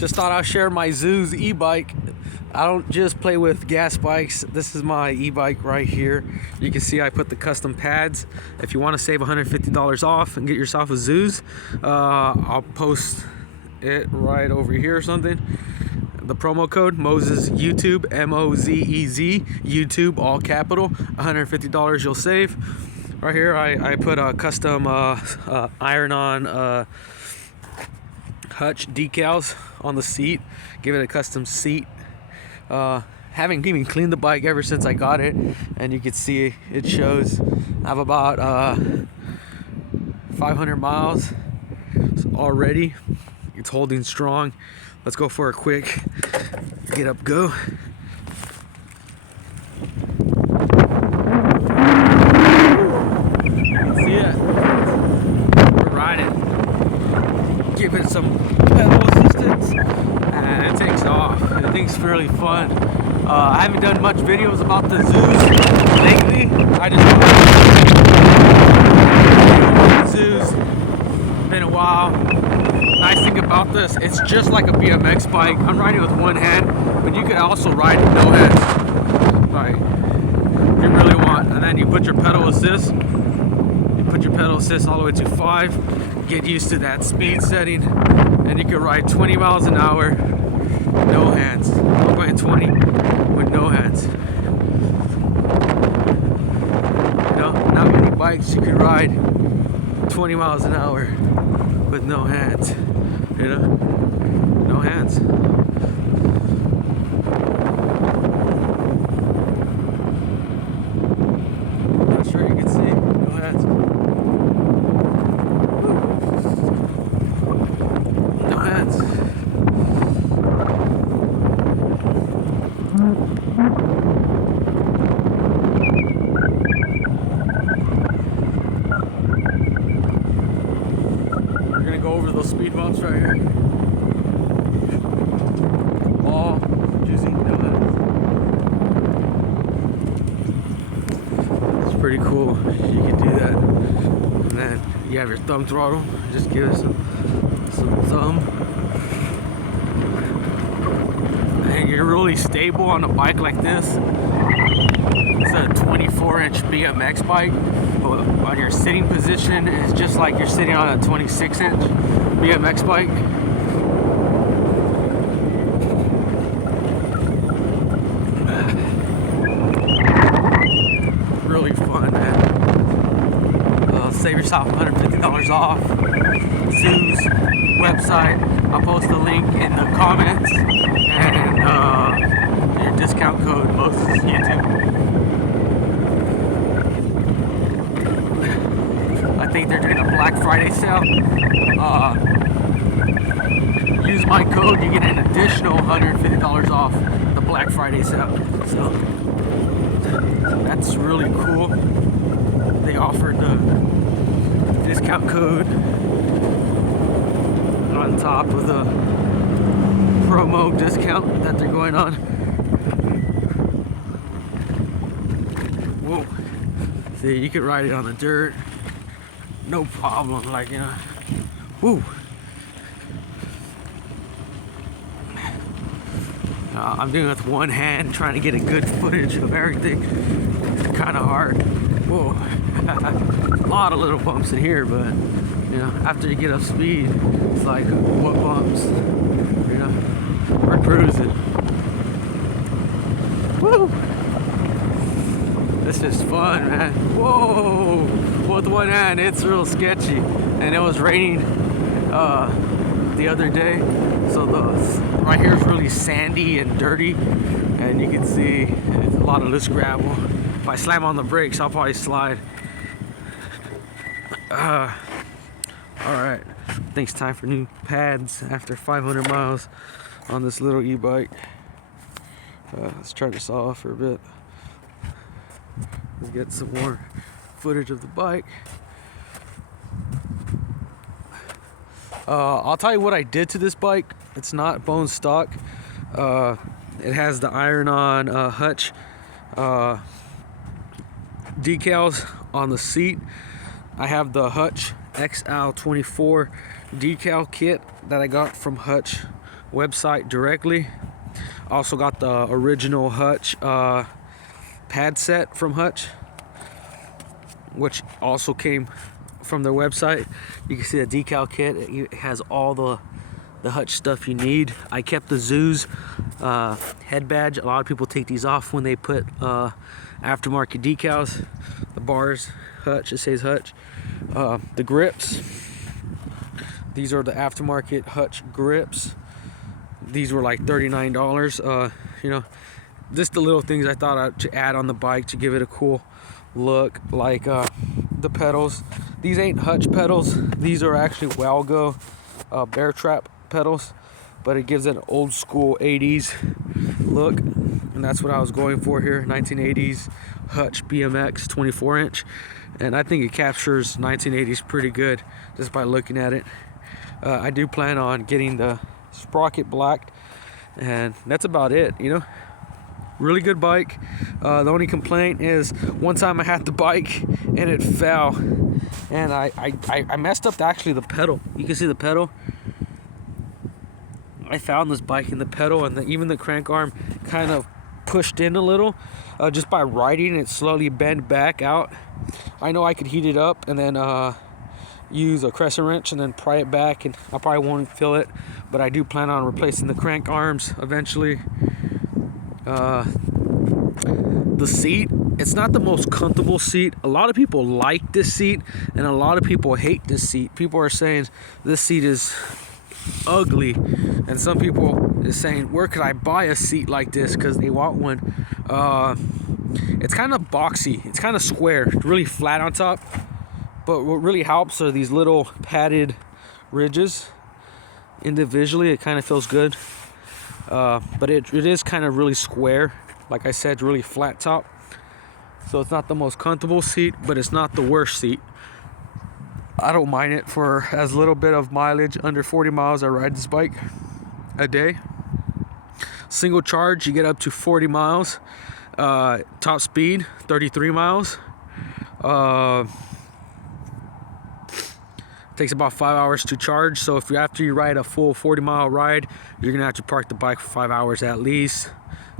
Just thought I'd share my zooz e-bike. I don't just play with gas bikes. This is my e-bike right here. You can see I put the custom pads. If you want to save $150 off and get yourself a zooz, I'll post it right over here or something. The promo code Moses YouTube, M-O-Z-E-Z, YouTube, all capital. $150 you'll save. Right here I put a custom iron-on hutch decals on the seat. Give it a custom seat. Haven't even cleaned the bike ever since I got it, and you can see it shows I have about 500 miles already. It's holding strong. Let's go for a quick get up go. See it? We're riding. Give it some pedal assistance and it takes off. I think it's fairly fun. I haven't done much videos about the zooz lately. I just zooz. Been a while. Nice thing about this, it's just like a BMX bike. I'm riding with one hand, but you can also ride with no hands. Right. If you really want. And then you put your pedal assist. You put your pedal assist all the way to 5. Get used to that speed setting, and you can ride 20 miles an hour, no hands. I'm going 20 with no hands. You know, not many bikes you can ride 20 miles an hour with no hands. You know, no hands. Not sure you can see, no hands. No hands. We're gonna go over those speed bumps right here. All using no hands. It's pretty cool. You can do that. And then you have your thumb throttle. Just give it some thumb. And you're really stable on a bike like this. It's a 24-inch BMX bike, but on your sitting position, it's just like you're sitting on a 26-inch BMX bike. Really fun, man. Save yourself $150 off. zooz website. I'll post the link in the comments, and your discount code Moses YouTube. I think they're doing a Black Friday sale. Use my code, you get an additional $150 off the Black Friday sale. So that's really cool. They offered the discount code on top of the promo discount that they're going on. Whoa. See, you can ride it on the dirt. No problem, like, you know. Woo. I'm doing it with one hand, trying to get a good footage of everything. It's kind of hard. Whoa. A lot of little bumps in here, but you know, after you get up speed, it's like, what bumps? You know, we're cruising. Woo! This is fun, man. Whoa! With one hand, it's real sketchy, and it was raining the other day, so the right here is really sandy and dirty, and you can see it's a lot of loose gravel. If I slam on the brakes, I'll probably slide. Alright, I think it's time for new pads after 500 miles on this little e-bike. Let's turn this off for a bit. Let's get some more footage of the bike. I'll tell you what I did to this bike. It's not bone stock. It has the iron-on hutch decals on the seat. I have the Hutch XL24 decal kit that I got from Hutch website directly. Also got the original Hutch pad set from Hutch, which also came from their website. You can see the decal kit. It has all the Hutch stuff you need. I kept the zooz head badge. A lot of people take these off when they put aftermarket decals. The bars, Hutch, it says Hutch. The grips, these are the aftermarket Hutch grips. These were like $39. You know, just the little things I thought to add on the bike to give it a cool look, like the pedals. These ain't Hutch pedals. These are actually Walgo bear trap pedals, but it gives it an old school 80s look, and that's what I was going for here. 1980s Hutch BMX 24-inch, and I think it captures 1980s pretty good just by looking at it. I do plan on getting the sprocket blacked, and that's about it, you know. Really good bike. The only complaint is one time I had the bike and it fell, and I messed up actually the pedal. You can see the pedal. I found this bike in the pedal, and even the crank arm kind of pushed in a little. Just by riding it slowly bend back out. I know I could heat it up and then use a crescent wrench and then pry it back, and I probably won't feel it, but I do plan on replacing the crank arms eventually. The seat, it's not the most comfortable seat. A lot of people like this seat and a lot of people hate this seat. People are saying this seat is ugly, and some people is saying, where could I buy a seat like this, because they want one. It's kind of boxy, it's kind of square, it's really flat on top, but what really helps are these little padded ridges. Individually it kind of feels good, but it is kind of really square. Like I said, really flat top, so it's not the most comfortable seat, but it's not the worst seat. I don't mind it for as little bit of mileage. Under 40 miles I ride this bike a day. Single charge you get up to 40 miles. Top speed 33 miles. Takes about 5 hours to charge, so if after you ride a full 40-mile ride, you're gonna have to park the bike for 5 hours at least,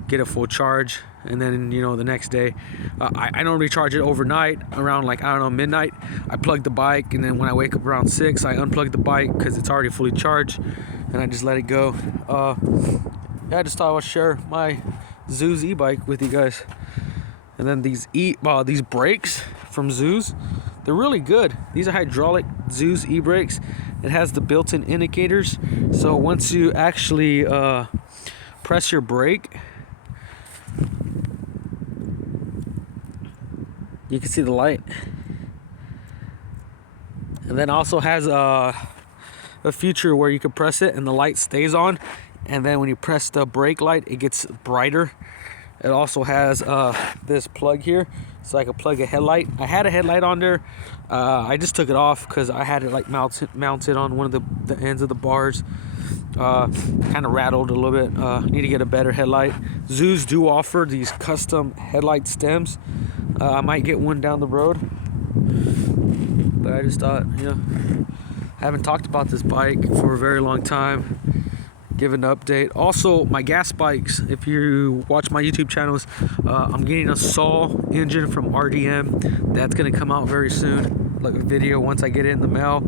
get a full charge, and then, you know, the next day I don't recharge it overnight around, like, I don't know, midnight. I plug the bike, and then when I wake up around 6 I unplug the bike because it's already fully charged, and I just let it go. Yeah, I just thought I would share my zooz e-bike with you guys. And then these brakes from zooz, they're really good. These are hydraulic zooz e-brakes. It has the built-in indicators, so once you actually press your brake, you can see the light. And then also has a feature where you can press it and the light stays on, and then when you press the brake light it gets brighter. It also has this plug here, so I can plug a headlight. I had a headlight on there. I just took it off because I had it like mounted on one of the ends of the bars. Kind of rattled a little bit. Need to get a better headlight. Zooz do offer these custom headlight stems. I might get one down the road, but I just thought, you know, I haven't talked about this bike for a very long time. Give an update. Also, my gas bikes, if you watch my YouTube channels, I'm getting a saw engine from RDM. That's gonna come out very soon, like a video once I get it in the mail.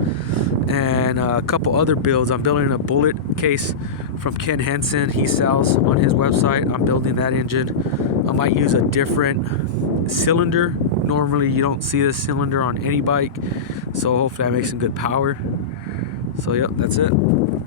And a couple other builds. I'm building a bullet case from Ken Henson. He sells on his website. I'm building that engine. I might use a different cylinder. Normally you don't see this cylinder on any bike, so hopefully I make some good power. So yep, that's it.